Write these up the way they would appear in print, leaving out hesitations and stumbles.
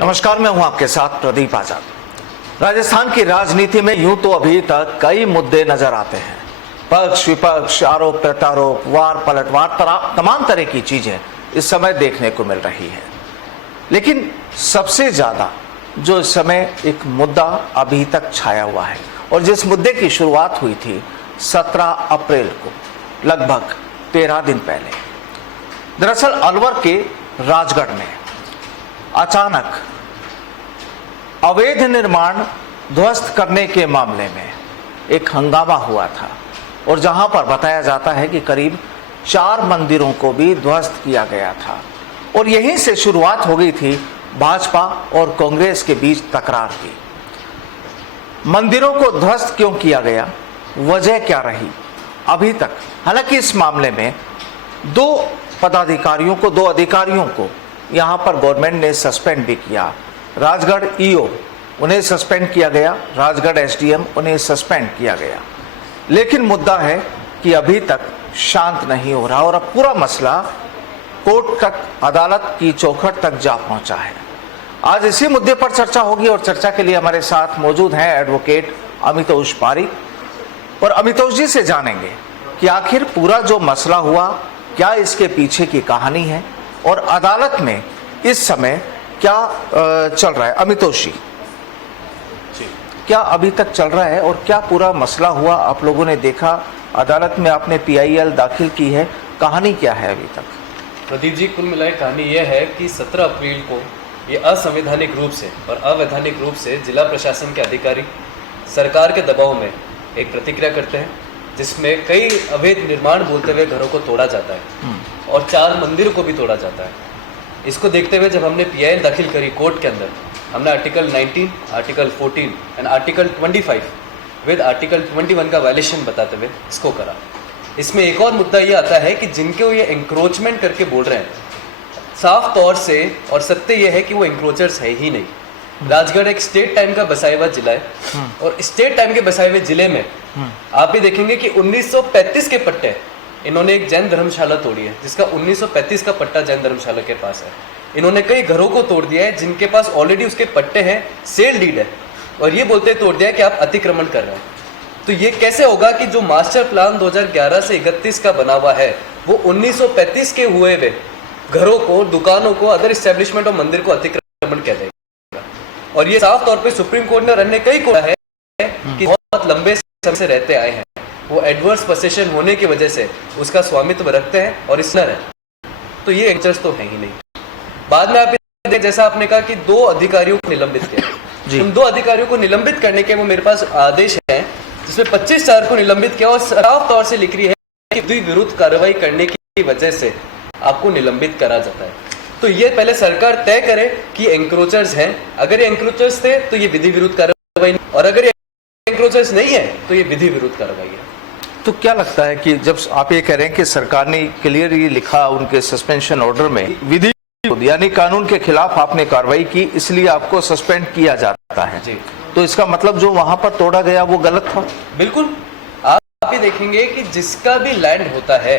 नमस्कार, मैं हूं आपके साथ प्रदीप आजाद। राजस्थान की राजनीति में यूं तो अभी तक कई मुद्दे नजर आते हैं। पक्ष विपक्ष, आरोप प्रत्यारोप, वार पलटवार, तमाम तरह की चीजें इस समय देखने को मिल रही है। लेकिन सबसे ज्यादा जो इस समय एक मुद्दा अभी तक छाया हुआ है और जिस मुद्दे की शुरुआत हुई थी 17 अप्रैल को, लगभग 13 दिन पहले। दरअसल अलवर के राजगढ़ में अचानक अवैध निर्माण ध्वस्त करने के मामले में एक हंगामा हुआ था और जहां पर बताया जाता है कि करीब 4 मंदिरों को भी ध्वस्त किया गया था और यहीं से शुरुआत हो गई थी भाजपा और कांग्रेस के बीच तकरार की। मंदिरों को ध्वस्त क्यों किया गया, वजह क्या रही अभी तक। हालांकि इस मामले में 2 अधिकारियों को यहां पर गवर्नमेंट ने सस्पेंड भी किया। राजगढ़ ईओ उन्हें सस्पेंड किया गया, राजगढ़ एसडीएम उन्हें सस्पेंड किया गया। लेकिन मुद्दा है कि अभी तक शांत नहीं हो रहा और अब पूरा मसला कोर्ट तक, अदालत की चौखट तक जा पहुंचा है। आज इसी मुद्दे पर चर्चा होगी और चर्चा के लिए हमारे साथ मौजूद हैं एडवोकेट अमितोष पारीक। और अमितोष जी से जानेंगे कि आखिर पूरा जो मसला हुआ, क्या इसके पीछे की कहानी है और अदालत में इस समय क्या चल रहा है। अमितोष जी, क्या अभी तक चल रहा है और क्या पूरा मसला हुआ, आप लोगों ने देखा, अदालत में आपने पीआईएल दाखिल की है, कहानी क्या है अभी तक? प्रदीप जी, कुल मिलाए कहानी यह है कि 17 अप्रैल को ये असंवैधानिक रूप से और अवैधानिक रूप से जिला प्रशासन के अधिकारी सरकार के दबाव में एक प्रतिक्रिया करते हैं जिसमें कई अवैध निर्माण बोलते हुए घरों को तोड़ा जाता है और 4 मंदिरों को भी तोड़ा जाता है। इसको देखते हुए जब हमने पीआईएल दाखिल करी कोर्ट के अंदर, हमने article 19, article 14 and article 25 with article 21 का वायलेशन बताते हुए इसको करा। इसमें एक और मुद्दा ये आता है कि जिनको ये इंक्रोचमेंट करके बोल रहे हैं, साफ तौर से और सत्य ये है कि वो इंक्रोचर्स है ही नहीं। राजगढ़ एक स्टेट टाइम का बसाया हुआ जिला है और स्टेट टाइम के बसाए हुए जिले में आप भी देखेंगे कि 1935 के पट्टे इन्होंने एक जैन धर्मशाला तोड़ी है जिसका 1935 का पट्टा जैन धर्मशाला के पास है। इन्होंने कई घरों को तोड़ दिया है जिनके पास ऑलरेडी उसके पट्टे हैं, सेल डीड है, और ये बोलते तोड़ दिया है कि आप अतिक्रमण कर रहे हैं। तो ये कैसे होगा कि जो मास्टर प्लान 2011 से 31 का बना हुआ है वो 1935 के हुए हुए घरों को, दुकानों को, अदर इस्टेब्लिशमेंट और मंदिर को अतिक्रमण कह देगा। और ये साफ तौर पे सुप्रीम कोर्ट ने और अन्य कई कोर्ट है कि बहुत लंबे समय से रहते आए हैं, वो एडवर्स पोसेशन होने की वजह से उसका स्वामित्व रखते हैं और इसनर है, तो ये इंटरेस्ट तो है ही नहीं। बाद में आप जैसा आपने कहा कि 2 अधिकारियों को निलंबित किया, उन 2 अधिकारियों को निलंबित करने के वो मेरे पास आदेश है जिसमें 25/4 को निलंबित किया और साफ तौर से लिख रही है कि विधि विरुद्ध कार्रवाई करने की वजह से आपको निलंबित करा जाता है। तो ये पहले सरकार तय करे कि एंक्रोचर्स हैं, अगर ये एंक्रोचर्स थे तो ये विधि विरुद्ध कार्रवाई, और अगर ये एंक्रोचर्स नहीं है तो ये विधि विरुद्ध कार्रवाई है। तो क्या लगता है कि जब आप ये कह रहे हैं कि सरकार ने क्लियर ये लिखा उनके सस्पेंशन ऑर्डर में, विधि यानी कानून के खिलाफ आपने कार्रवाई की इसलिए आपको सस्पेंड किया जाता है जी, तो इसका मतलब जो वहां पर तोड़ा गया वो गलत था? बिल्कुल। आप ये देखेंगे कि जिसका भी लैंड होता है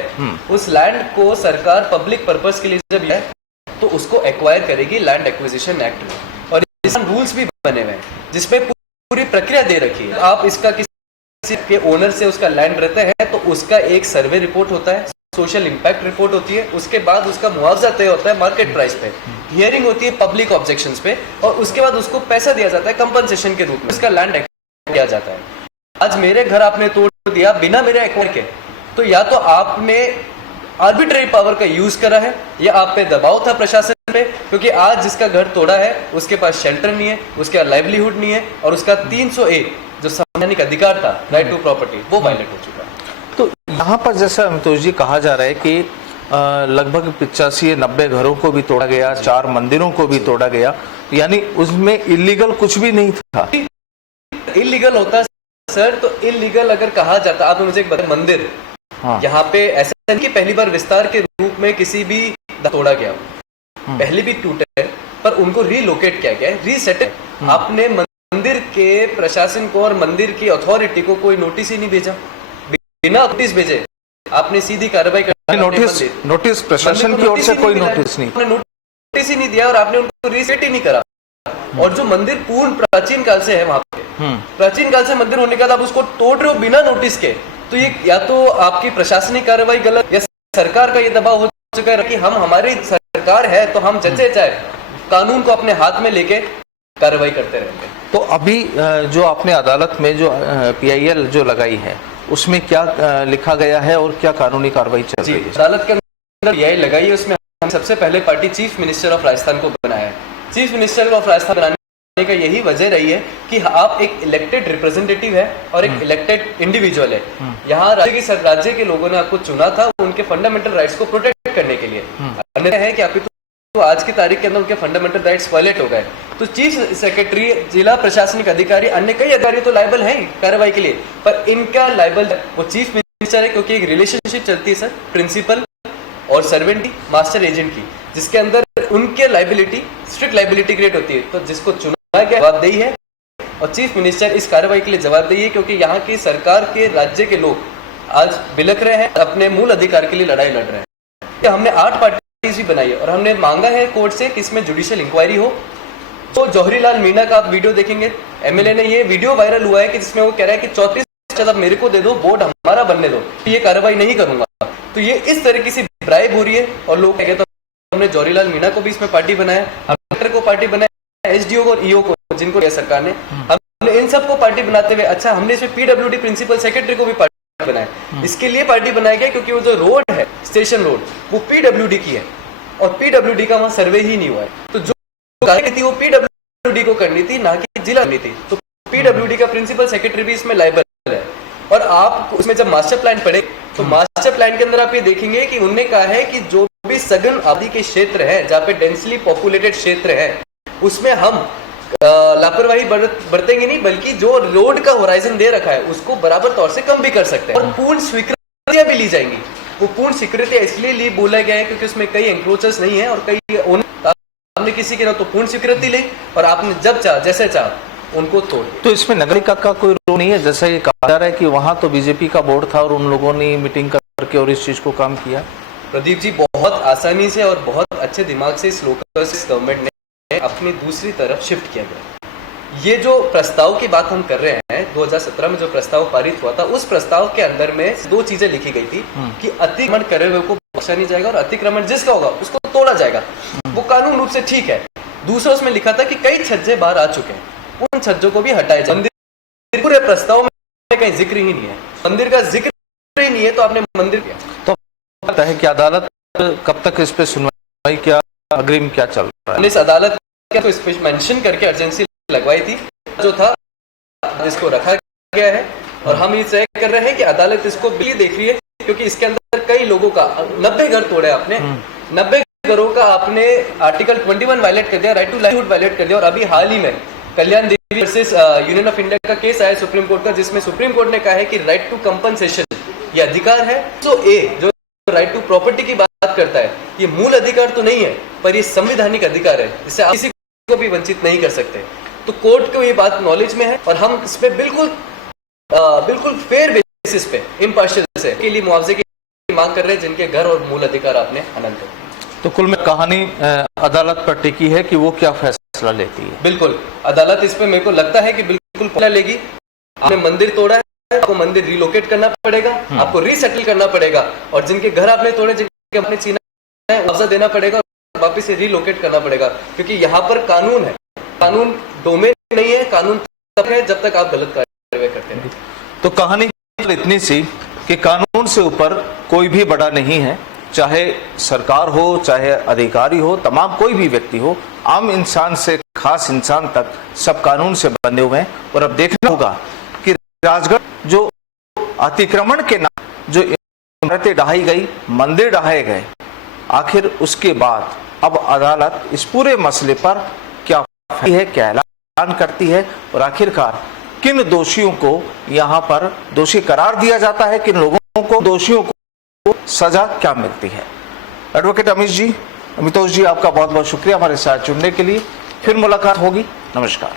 उस लैंड को सरकार पब्लिक पर्पस के लिए जब है तो उसको एक्वायर करेगी लैंड एक्विजिशन एक्ट में, और इसमें रूल्स भी बने हुए हैं जिसमें पूरी प्रक्रिया दे रखी है। आप इसका किसी के ओनर से उसका लैंड रहता है तो उसका एक सर्वे रिपोर्ट होता है, सोशल इंपैक्ट रिपोर्ट होती है, उसके बाद उसका मुआवजा तय होता है मार्केट प्राइस पे, हियरिंग होती है पब्लिक ऑब्जेक्शंस पे, और उसके बाद उसको पैसा दिया जाता है कंपनसेशन के रूप में, उसका लैंड एक्वायर किया जाता है। आज मेरे घर आपने तोड़ दिया बिना मेरे एक्वायर के, तो या तो आपने आर्बिट्रेरी पावर का यूज करा है या आप पे दबाव था प्रशासन पे, क्योंकि आज जिसका घर तोड़ा है उसके पास शेल्टर नहीं है, उसका लाइवलीहुड नहीं है, और उसका 301 जो संवैधानिक अधिकार था, राइट टू प्रॉपर्टी, वो वायलेट हो चुका है। तो यहाँ पर जैसा अमितोष जी कहा जा रहा है कि लगभग 85-90 घरों को भी तोड़ा गया, 4 मंदिरों को भी तोड़ा गया, यानी उसमें इलीगल कुछ भी नहीं था। इलीगल होता सर, तो इलीगल अगर कहा जाता, आप मुझे एक बताएं, मंदिर यहाँ पे ऐसा नहीं कि पहली बार विस्तार के रूप में किसी भी तोड़ा गया, पहले भी टूटे पर उनको रीलोकेट किया गया है, रीसेट है। आपने मंदिर के प्रशासन को और मंदिर की अथॉरिटी को कोई नोटिस ही नहीं भेजा, बिना नोटिस भेजे आपने सीधी कार्रवाई कर, नोटिस प्रशासन की ओर से कोई नोटिस नहीं, नोटिस ही नहीं दिया और आपने उनको रीसेट ही नहीं करा। और जो मंदिर पूर्ण प्राचीन काल से है वहां पे, प्राचीन काल से मंदिर होने के बाद आप उसको तोड़ रहे हो बिना नोटिस के, तो ये या तो आपकी प्रशासनिक कार्रवाई गलत या सरकार का ये दबाव हो चुका है कि हमारी सरकार है तो हम जैसे चाहे कानून को अपने हाथ में लेके कार्रवाई करते रहेंगे। तो अभी जो आपने अदालत में जो PIL जो लगाई है उसमें क्या लिखा गया है और क्या कानूनी कार्रवाई चल रही है? अदालत के अंदर PIL लगाई है, उसमें हम सबसे पहले party chief minister of Rajasthan को बनाया है। चीफ मिनिस्टर ऑफ राजस्थान बनाने का यही वजह रही है कि आप एक इलेक्टेड रिप्रेजेंटेटिव है और एक इलेक्टेड इंडिविजुअल है। यहाँ राज्य के लोगों ने आपको चुना था उनके फंडामेंटल राइट्स को प्रोटेक्ट करने के लिए। अन्यथा है कि आप तो आज की तारीख के अंदर उनके फंडामेंटल राइट्स वायलेट हो गए, तो चीफ सेक्रेटरी, जिला प्रशासनिक अधिकारी, अन्य कई अधिकारी तो लायबल हैं कार्रवाई के लिए, पर इनका लायबल वो चीफ मिनिस्टर है, क्योंकि एक रिलेशनशिप चलती है सर प्रिंसिपल और सर्वेंट की, मास्टर एजेंट की, जिसके अंदर उनके लाइबिलिटी, स्ट्रिक्ट लाइबिलिटी क्रिएट होती है। तो जिसको चुना गया जवाबदेही है और चीफ मिनिस्टर इस कार्रवाई के लिए जवाबदेही है, क्योंकि यहाँ की सरकार के राज्य के लोग आज बिलक रहे हैं, अपने मूल अधिकार के लिए लड़ाई लड़ रहे हैं। हमने 8 पार्टीज भी बनाई है और हमने मांगा है कोर्ट से कि इसमें जुडिशियल इंक्वायरी हो। तो जौहरीलाल मीणा का आप वीडियो देखेंगे, MLA ने ये वीडियो वायरल हुआ है कि जिसमें वो कह रहा है कि 34 मेरे को दे दो, बोर्ड हमारा बनने दो, तो ये कार्रवाई नहीं करूंगा। तो ये इस तरीके से ब्राइब हो रही है और लोग कहते हैं। तो हमने जौहरीलाल मीणा को भी इसमें पार्टी बनाया, कलेक्टर को पार्टी बनाया, SDO को और EO को, जिनको दिया सरकार ने, हमने इन सबको पार्टी बनाते हुए अच्छा हमने इसमें PWD प्रिंसिपल सेक्रेटरी को भी पार्टी बनाया। इसके लिए पार्टी बनाया गया क्योंकि वो जो रोड है, स्टेशन रोड, वो PWD की है और PWD का वहां सर्वे ही नहीं हुआ है। तो जो कार्रवाई थी वो PWD को करनी थी, ना कि जिला करनी थी। तो PWD का प्रिंसिपल सेक्रेटरी भी इसमें लायबल है। और आप उसमें जब मास्टर प्लान पढ़े तो मास्टर प्लान के अंदर आप ये देखेंगे कि उन्होंने कहा है कि जो भी सघन आबादी के क्षेत्र है, जहाँ पे डेंसली पॉपुलेटेड क्षेत्र है, उसमें हम लापरवाही बरतेंगे नहीं, बल्कि जो रोड का होराइजन दे रखा है उसको बराबर तौर से कम भी कर सकते हैं और पूर्ण स्वीकृतियां भी ली जाएंगी। वो पूर्ण स्वीकृति इसलिए लिए बोला गया है क्योंकि उसमें कई एंक्रोचर्स नहीं है और कई आपने किसी के ना तो पूर्ण स्वीकृति ली और आपने जब चाह जैसे चाह उनको तोड़। तो इसमें नगरपालिका का कोई रोल नहीं है? जैसा ये कहा जा रहा है कि वहां तो बीजेपी का बोर्ड था और उन लोगों ने मीटिंग करके और इस चीज को काम किया। प्रदीप जी, बहुत आसानी से और बहुत अच्छे दिमाग से इस लोकल गवर्नमेंट ने अपनी दूसरी तरफ शिफ्ट किया गया। ये जो प्रस्ताव की बात हम कर रहे हैं, 2017 में जो प्रस्ताव पारित हुआ था, उस प्रस्ताव के अंदर में 2 चीजें लिखी गई थी कि अतिक्रमण करे हुए को बख्शा नहीं जाएगा और अतिक्रमण जिसका होगा उसको तोड़ा जाएगा। वो कानून रूप से ठीक है। दूसरा उसमें लिखा था कि कई छज्जे बाहर आ चुके हैं, उन छज्जों को भी हटाया जाए। मंदिर पूरे प्रस्ताव में कहीं जिक्र ही नहीं है, मंदिर का जिक्र ही नहीं है, तो आपने मंदिर किया। तो पता है कि अदालत कब तक इस पे सुनवाई, क्या अग्रिम क्या चल रहा है? इस अदालत का तो इस पे मेंशन करके अर्जेंसी लगवाई थी, जो था इसको रखा गया है और हम ये तय कर रहे हैं कि अदालत इसको भी देख रही है, क्योंकि इसके अंदर कई लोगों का 90 घर तोड़े आपने, 90 घरों का आपने आर्टिकल 21 वायलेट कर दिया, राइट टू लाइवलीहुड वायलेट कर दिया। और अभी हाल ही में कल्याण देवी वर्सेस यूनियन ऑफ इंडिया का केस आया सुप्रीम कोर्ट का, जिसमें सुप्रीम कोर्ट ने कहा है कि राइट टू कंपनसेशन ये अधिकार है। तो जो राइट टू प्रॉपर्टी की बात करता है, ये मूल अधिकार तो नहीं है पर ये संवैधानिक अधिकार है, इससे आप किसी को भी वंचित नहीं कर सकते। तो कोर्ट को ये बात नॉलेज में है और हम इस पे बिल्कुल फेयर बेसिस पे इम्पार्शियल से के लिए मुआवजे की मांग कर रहे हैं, जिनके घर और मूल अधिकार आपने हनन कर। तो कुल में कहानी अदालत पर टिकी है कि वो क्या फैसला लेती है। बिल्कुल अदालत इस पे मेरे को लगता है कि बिल्कुल फैसला लेगी। आपने मंदिर तोड़ा है, आपको मंदिर रिलोकेट करना पड़ेगा, आपको रीसेटल करना पड़ेगा, और जिनके घर आपने तोड़े, जिनके आपने छीना है, मुआवजा देना पड़ेगा और वापिस से रिलोकेट करना पड़ेगा। क्योंकि यहाँ पर कानून है, कानून डोमेन नहीं है, कानून तब है जब तक आप गलत कार्रवाई करते हैं। तो कहानी इतनी सी कि कानून से ऊपर कोई भी बड़ा नहीं है, चाहे सरकार हो, चाहे अधिकारी हो, तमाम कोई भी व्यक्ति हो, आम इंसान से खास इंसान तक सब कानून से बंधे हुए हैं। और अब देखना होगा कि राजगढ़ जो अतिक्रमण के नाम जो इमारतें ढहाई गई, मंदिर ढहाए गए, आखिर उसके बाद अब अदालत इस पूरे मसले पर क्या है, क्या ऐलान करती है और आखिरकार किन दोषियों को यहाँ पर दोषी करार दिया जाता है, किन लोगों को, दोषियों को सजा क्या मिलती है। एडवोकेट अमितोष जी, आपका बहुत बहुत शुक्रिया हमारे साथ जुड़ने के लिए। फिर मुलाकात होगी। नमस्कार।